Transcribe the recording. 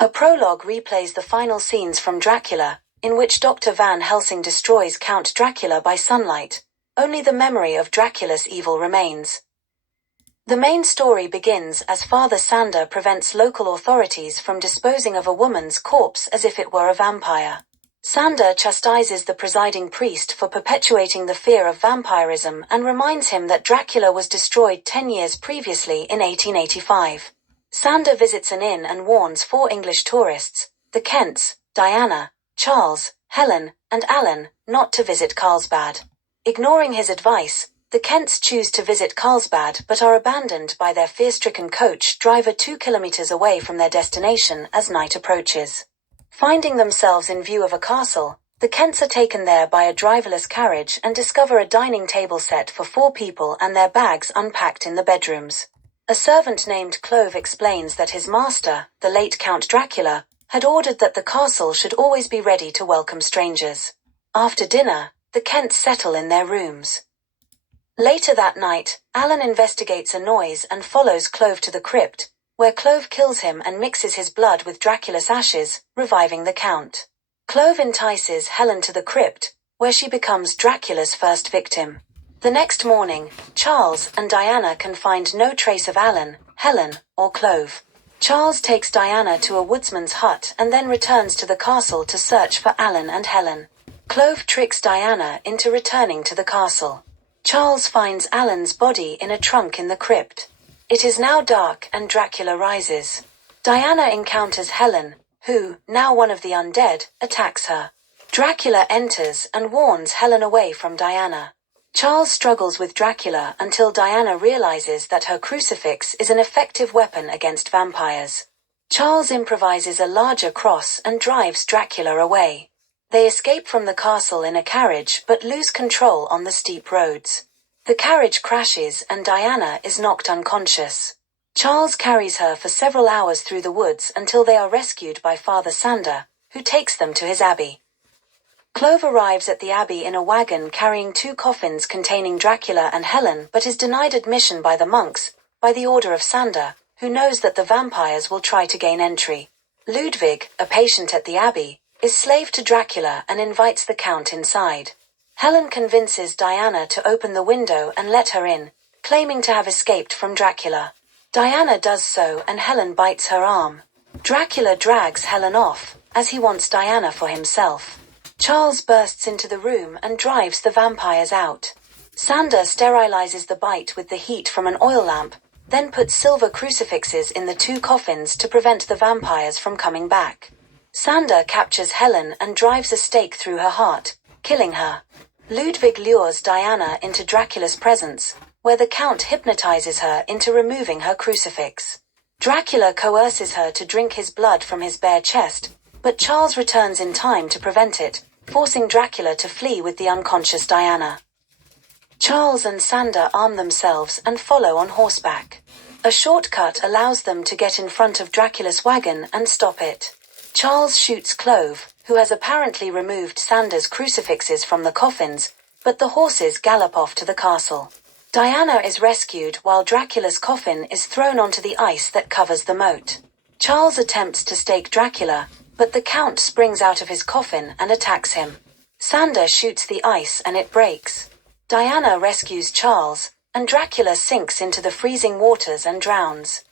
A prologue replays the final scenes from Dracula, in which Dr. Van Helsing destroys Count Dracula by sunlight. Only the memory of Dracula's evil remains. The main story begins as Father Sander prevents local authorities from disposing of a woman's corpse as if it were a vampire. Sander chastises the presiding priest for perpetuating the fear of vampirism and reminds him that Dracula was destroyed 10 years previously in 1885. Sander visits an inn and warns 4 English tourists, the Kents, Diana, Charles, Helen, and Alan, not to visit Carlsbad. Ignoring his advice, the Kents choose to visit Carlsbad but are abandoned by their fear-stricken coach driver 2 kilometers away from their destination as night approaches. Finding themselves in view of a castle, the Kents are taken there by a driverless carriage and discover a dining table set for 4 people and their bags unpacked in the bedrooms. A servant named Clove explains that his master, the late Count Dracula, had ordered that the castle should always be ready to welcome strangers. After dinner, the Kents settle in their rooms. Later that night, Alan investigates a noise and follows Clove to the crypt, where Clove kills him and mixes his blood with Dracula's ashes, reviving the Count. Clove entices Helen to the crypt, where she becomes Dracula's first victim. The next morning, Charles and Diana can find no trace of Alan, Helen, or Clove. Charles takes Diana to a woodsman's hut and then returns to the castle to search for Alan and Helen. Clove tricks Diana into returning to the castle. Charles finds Alan's body in a trunk in the crypt. It is now dark and Dracula rises. Diana encounters Helen, who, now one of the undead, attacks her. Dracula enters and warns Helen away from Diana. Charles struggles with Dracula until Diana realizes that her crucifix is an effective weapon against vampires. Charles improvises a larger cross and drives Dracula away. They escape from the castle in a carriage but lose control on the steep roads. The carriage crashes and Diana is knocked unconscious. Charles carries her for several hours through the woods until they are rescued by Father Sander, who takes them to his abbey. Clove arrives at the abbey in a wagon carrying 2 coffins containing Dracula and Helen but is denied admission by the monks, by the order of Sander, who knows that the vampires will try to gain entry. Ludwig, a patient at the abbey, is slave to Dracula and invites the Count inside. Helen convinces Diana to open the window and let her in, claiming to have escaped from Dracula. Diana does so and Helen bites her arm. Dracula drags Helen off, as he wants Diana for himself. Charles bursts into the room and drives the vampires out. Sander sterilizes the bite with the heat from an oil lamp, then puts silver crucifixes in the 2 coffins to prevent the vampires from coming back. Sander captures Helen and drives a stake through her heart, killing her. Ludwig lures Diana into Dracula's presence, where the Count hypnotizes her into removing her crucifix. Dracula coerces her to drink his blood from his bare chest, but Charles returns in time to prevent it, forcing Dracula to flee with the unconscious Diana. Charles and Sander arm themselves and follow on horseback. A shortcut allows them to get in front of Dracula's wagon and stop it. Charles shoots Clove, who has apparently removed Sander's crucifixes from the coffins, but the horses gallop off to the castle. Diana is rescued while Dracula's coffin is thrown onto the ice that covers the moat. Charles attempts to stake Dracula, but the Count springs out of his coffin and attacks him. Sander shoots the ice and it breaks. Diana rescues Charles, and Dracula sinks into the freezing waters and drowns.